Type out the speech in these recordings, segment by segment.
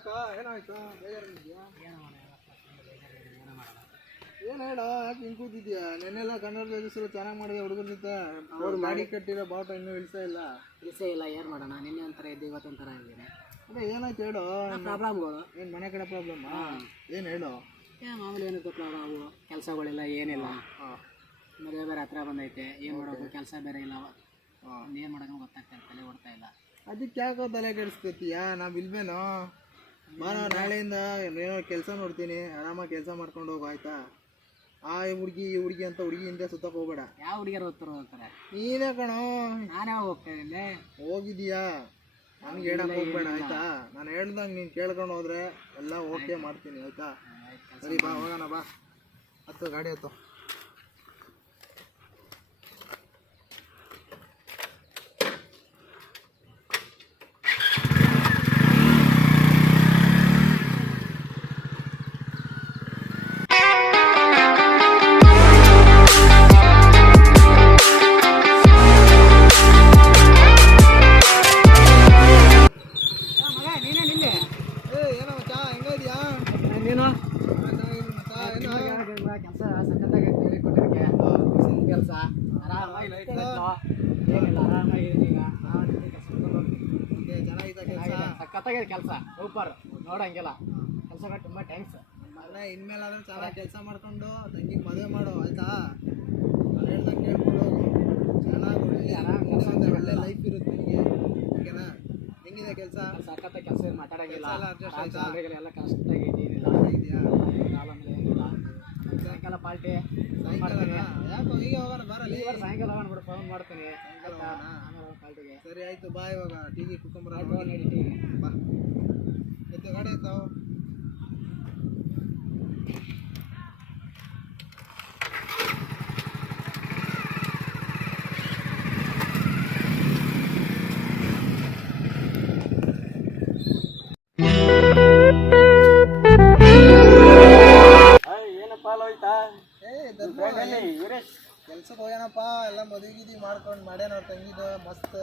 ಯಾಕೋ ಏನಾಯ್ತು? ಬೇಜಾರಿದ್ಯಾ? ಏನು ಹೇಳ, ಯಾಕೆ ಹಿಂಗೆ ಕೂತಿದ್ಯಾ? ನೆನ್ನೆಲ್ಲ ಕನ್ನಡ ಹೆಸರು ಚೆನ್ನಾಗಿ ಮಾಡಿದೆ ಹುಡುಗರ ಜೊತೆ. ಅವ್ರು ಗಾಡಿ ಕಟ್ಟಿರೋ ಬಾಟ ಇನ್ನೂ ಇಳಿಸೇ ಇಲ್ಲ. ಏನು ಮಾಡೋಣ, ನಿನ್ನೆ ಒಂಥರ ಇದ್ದು ಇವತ್ತೊಂಥರ ಇದ್ದೀನಿ. ಅದೇ ಏನಾಯ್ತು ಹೇಳು? ಪ್ರಾಬ್ಲಮ್ಗಳು ಏನು ಮನೆ ಕಡೆ ಪ್ರಾಬ್ಲಮ್? ಏನು ಹೇಳು? ಮಾಮೂಲಿ ಏನಿತ್ತು ಪ್ರಾಬ್ಲಮ್, ಕೆಲಸಗಳಿಲ್ಲ ಏನಿಲ್ಲ. ಮದುವೆ ಬೇರೆ ಹತ್ರ ಬಂದೈತೆ, ಏನು ಮಾಡೋದು, ಕೆಲಸ ಬೇರೆ ಇಲ್ಲ. ಏನು ಮಾಡೋದು ಗೊತ್ತಾಗ್ತಾ ಇಲ್ಲ, ತಲೆ ಓಡ್ತಾ ಇಲ್ಲ. ಅದಕ್ಕೆ ಯಾಕೋ ತಲೆ ಕೆಡಿಸ್ಕೊತೀಯಾ? ನಾವು ಇಲ್ವೇನೋ? ನಾನು ನಾಳೆಯಿಂದ ಏನೋ ಕೆಲಸ ನೋಡ್ತೀನಿ, ಆರಾಮಾಗಿ ಕೆಲಸ ಮಾಡ್ಕೊಂಡು ಹೋಗು ಆಯ್ತಾ? ಈ ಹುಡುಗಿ ಅಂತ ಹುಡುಗಿ ಹಿಂದೆ ಸುತ್ತಕ್ಕೆ ಹೋಗ್ಬೇಡ. ಯಾವ ಹುಡುಗಿಯರು ಓದ್ತಾರೋ ಹೋಗ್ತಾರೆ? ನೀನೇ ಕಣೋ. ನಾನೇ ಹೋಗ್ತಾ ಇದ್ದೀನಿ. ಹೋಗಿದೀಯಾ? ನನಗೆ ಹೇಳಕ್ಕೆ ಹೋಗ್ಬೇಡ ಆಯ್ತಾ? ನಾನು ಹೇಳ್ದಂಗೆ ನೀನು ಕೇಳ್ಕೊಂಡು ಹೋದ್ರೆ ಎಲ್ಲ ಓಕೆ ಮಾಡ್ತೀನಿ ಆಯ್ತಾ? ಸರಿ ಬಾ ಹೋಗೋಣ, ಬಾ ಹತ್ತು ಗಾಡಿ ಹತ್ತು. ಕೆಲಸ ಸಖತ್ತಾಗೈತೆ ಕೊಟ್ಟಿದ್ದಕ್ಕೆ ಕೆಲಸ ಆರಾಮಾಗಿ ಏನಿಲ್ಲ, ಆರಾಮಾಗಿದ್ದೀನಿ ಈಗ. ಸಖತ್ತಾಗಿದೆ ಕೆಲಸ, ಸೂಪರ್. ನೋಡಂಗಿಲ್ಲ ಕೆಲಸ ತುಂಬ ಥ್ಯಾಂಕ್ಸ್. ಇನ್ಮೇಲಾದ್ರೂ ಚೆನ್ನಾಗಿ ಕೆಲಸ ಮಾಡ್ಕೊಂಡು ತಂಗಿ ಮದುವೆ ಮಾಡು ಆಯ್ತಾ? ನಾನು ಹೇಳ್ದಂಗೆ ಕೇಳ್ಕೊಂಡು ಚೆನ್ನಾಗಿ ಒಳ್ಳೆ ಆರಾಮ್ ಕೆಲಸ ಅಂದರೆ ಒಳ್ಳೆ ಲೈಫ್ ಇರುತ್ತೆ ನಿಮಗೆ. ಓಕೆನಾ? ಹೆಂಗಿದೆ ಕೆಲಸ? ಸಖತ್ತಾಗಿ ಕೆಲಸ ಮಾತಾಡೋಂಗಿಲ್ಲ, ಎಲ್ಲ ಕರೆಕ್ಟಾಗಿ ಏನಿಲ್ಲ ಇದೆಯಾ? ಪ್ರಾಬ್ಲಮ್ ಏನಿಲ್ಲ. ಸಾಯಂಕಾಲ ಪಾರ್ಟಿ ಯಾಕೋ ಈಗ ಹೋಗೋಣ ಬರಲಿ. ಸಾಯಂಕಾಲ ಹೋಗೋಣ ಬಿಡು, ಫೋನ್ ಮಾಡ್ತೀನಿ ಪಾರ್ಟಿಗೆ. ಸರಿ ಆಯ್ತು, ಬಾ. ಇವಾಗ ಟೀಗೆ ಕುತ್ಕೊಂಬರ ನಡೀತೀವಿ. ಬಾ ಎತ್ತು ಗಾಡಿ ಎತ್ತಾವು. ಕೆಲ್ಸಕ್ಕೆ ಹೋಗ್ಯಾನಪ್ಪ, ಎಲ್ಲ ಮದುವೆ ಮಾಡ್ಕೊಂಡು ಮಾಡ್ಯಾನ. ತಂಗಿದ ಮಸ್ತ್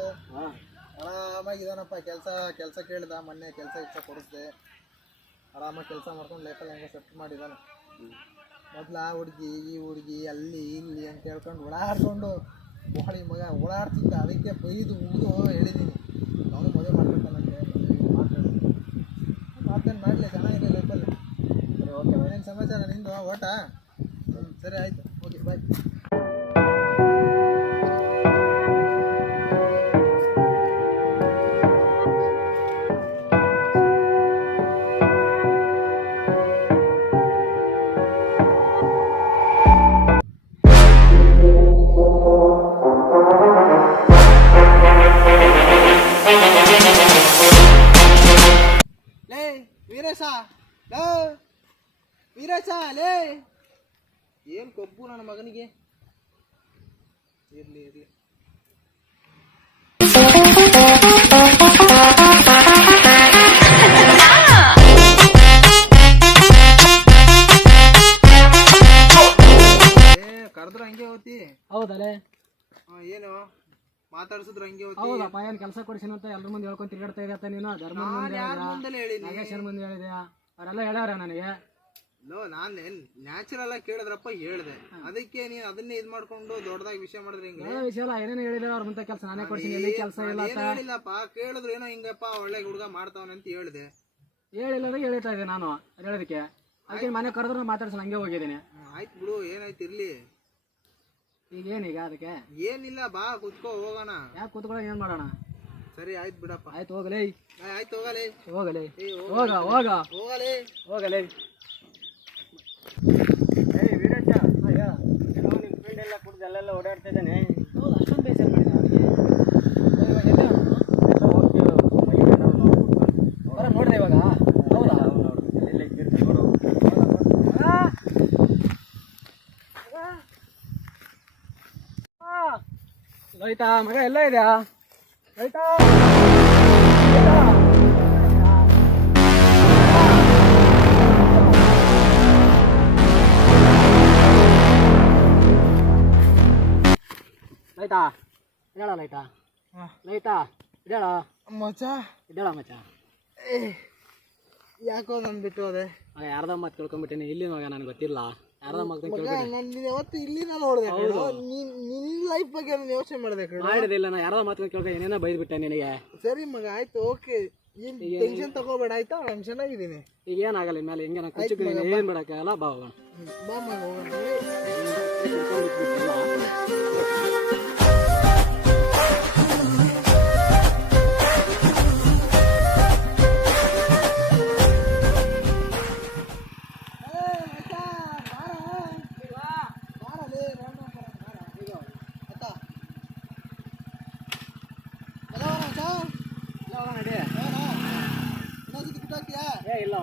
ಆರಾಮಾಗಿದಾನಪ್ಪ. ಕೆಲಸ ಕೇಳ್ದ ಮೊನ್ನೆ, ಕೆಲಸ ಕೊಡಿಸ್ದೆ. ಆರಾಮಾಗಿ ಕೆಲಸ ಮಾಡ್ಕೊಂಡು ಲೈಫಲ್ಲಿ ಹೆಂಗೆ ಸೆಟ್ ಮಾಡಿದಾನೆ. ಮೊದಲು ಆ ಹುಡುಗಿ ಈ ಹುಡುಗಿ ಅಲ್ಲಿ ಇಲ್ಲಿ ಅಂತ ಹೇಳ್ಕೊಂಡು ಓಡಾಡ್ಕೊಂಡು ಗೋಳಿ ಮಗ ಓಡಾಡ್ತಿದ್ದ. ಅದಕ್ಕೆ ಬೈದು ಮುಗಿದು ಹೇಳಿದ್ದೀನಿ, ಅವನು ಮದುವೆ ಮಾಡ್ಬೇಕನ್ನಂತೆ. ಮಾತೇನು ಮಾಡಲಿ, ಚೆನ್ನಾಗಿದೆ ಲೈಫಲ್ಲಿ. ಸರಿ ಓಕೆ, ಏನೇನು ಸಮಾಚಾರ ನಿಂದು ಓಟ? ಸರಿ ಆಯಿತು, ಓಕೆ ಬಾಯ್. ವೀರೇಶ ಲೇ, ಏನು ಕೊಬ್ಬು ನನ್ನ ಮಗನಿಗೆ. ಇರಲಿ ಇರಲಿ. ಕರೆದ್ರು ಹಂಗೆ ಹೋತಿ? ಹೌದಲ್ಲೇ. ಏನು ಮಾತಾಡ್ಸಿದ್ರು ಹಂಗೆ ಹೋತಿ? ಹೌದಪ್ಪ, ಏನು ಕೆಲಸ ಕೊಡಿಸಿನ ಅಂತ ಎಲ್ಲರ ಮುಂದೆ ಹೇಳ್ಕೊಂಡು ತಿರುಗಾಡ್ತಾ ಇದೆಯಾ ನೀನು? ಧರ್ಮ ನಾಗೇಶ್ವರ ಮುಂದೆ ಹೇಳಿದ್ಯಾ? ಅವರೆಲ್ಲ ಹೇಳ್ಯಾರ ನನಗೆ. ನಾನು ನ್ಯಾಚುರಲ್ ಆಗಿ ಕೇಳಿದ್ರಪ್ಪ, ಹೇಳ್ದೆ. ಅದಕ್ಕೆ ನೀನು ಅದನ್ನೇ ಇದು ಮಾಡ್ಕೊಂಡು ದೊಡ್ಡದಾಗಿ ವಿಷಯ ಮಾಡಿದ್ರೆ ಹಿಂಗೆ? ವಿಷಯ ಅಲ್ಲ, ಏನೇನು ಹೇಳಿದ್ರೆ ಅವ್ರ ಮುಂದೆ ಕೆಲಸ ನಾನೇ ಕೊಡ್ತೀನಿ. ಕೆಲಸ ಇಲ್ಲ ಹೇಳಿಲ್ಲಪ್ಪ, ಕೇಳಿದ್ರು ಏನೋ ಹಿಂಗಪ್ಪ ಒಳ್ಳೆ ಹುಡುಗ ಮಾಡ್ತಾವನ ಅಂತ ಹೇಳ್ದೆ. ಹೇಳಿಲ್ಲದಾಗ ಹೇಳ್ತಾ ಇದ್ದೆ ನಾನು ಹೇಳೋದಕ್ಕೆ. ಅದಕ್ಕೆ ಮನೆ ಕರೆದ್ರು ಮಾತಾಡ್ಸಲ್ಲ, ಹಂಗೆ ಹೋಗಿದ್ದೀನಿ. ಆಯ್ತು ಬಿಡು, ಏನಾಯ್ತು ಇರ್ಲಿ. ಈಗ ಏನೀಗ? ಅದಕ್ಕೆ ಏನಿಲ್ಲ, ಬಾ ಕುತ್ಕೋ ಹೋಗೋಣ. ಯಾಕೆ ಕುತ್ಕೊಳ್ಳೋ, ಏನು ಮಾಡೋಣ? ಸರಿ ಆಯ್ತು ಬಿಡಪ್ಪ. ಆಯ್ತು ಹೋಗಲೇ. ಆಯ್ತು ಹೋಗಲೇ ಹೋಗಲೇ ಹೋಗ ಹೋಗ ಹೋಗಲೇ ಹೋಗಲೇ. ವೀರೇಶ, ನಿಮ್ಮ ಫ್ರೆಂಡ್ ಎಲ್ಲ ಕುಡ್ದು ಅಲ್ಲೆಲ್ಲ ಓಡಾಡ್ತಾ ಇದ್ದಾನೆ. ಹೌದು, ಅಷ್ಟೊಂದು ಬೇಸರ ಮಾಡಿದ ಅವನಿಗೆ. ನೋಡಿದೆ ಇವಾಗ. ಹೌದಾ? ಲೋಹಿತಾ ಮಗ ಎಲ್ಲ ಇದೆಯಾ? ಲೋಹಿತಾ ಲೈಟಾ ಇಡಳ, ಲೈಟಾ ಲೈಟಾ ಇಡಳ ಮಚ್ಚ, ಇಡಳ ಮಚ್ಚ. ಯಾಕೋ ನಾನು ಬಿಟ್ಟು ಅದೇ ಮಗ ಯಾರ್ದ ಮಾತು ಕೇಳ್ಕೊಂಬಿಟ್ಟಿನಿ ಇಲ್ಲಿ ಮಗ ನನಗೆ ಗೊತ್ತಿಲ್ಲ ಯಾರ್ದ ಮಾತು ಕೇಳ್ಬಿಟ್ಟು ನಾನು ಯಾವತ್ತು ಇಲ್ಲಿ ನಾನು ನೋಡಿದೆ ನಿನ್ನ ಲೈಫ್ ಬಗ್ಗೆ ನಾನು ಯೋಚನೆ ಮಾಡಿದೆ ಮಾಡಿದಿಲ್ಲ ನಾ ಯಾರ್ದ ಮಾತು ಕೇಳ್ಕೊ ಏನೇನೋ ಬೈದ್ಬಿಟ್ಟೆ ನಿನಗೆ. ಸರಿ ಮಗ ಆಯ್ತು ಓಕೆ ಏನು ಟೆನ್ಷನ್ ತಗೋಬೇಡ ಆಯ್ತಾ ನಾನು ಚೆನ್ನಾಗಿದ್ದೀನಿ. ಈಗ ಏನಾಗಲ್ಲ ಮೇಲೆ ಹಿಂಗೆ ನಾನು ಕುಚ್ಚಿದ್ದೀನಿ ಏನು ಬಿಡೋಕ್ಕಾಗಲ್ಲ ಬಾ ಹೋಗೋಣ. ಬಾ ಮಗ ಹೋಗೋಣ. ಏ ಇಲ್ಲ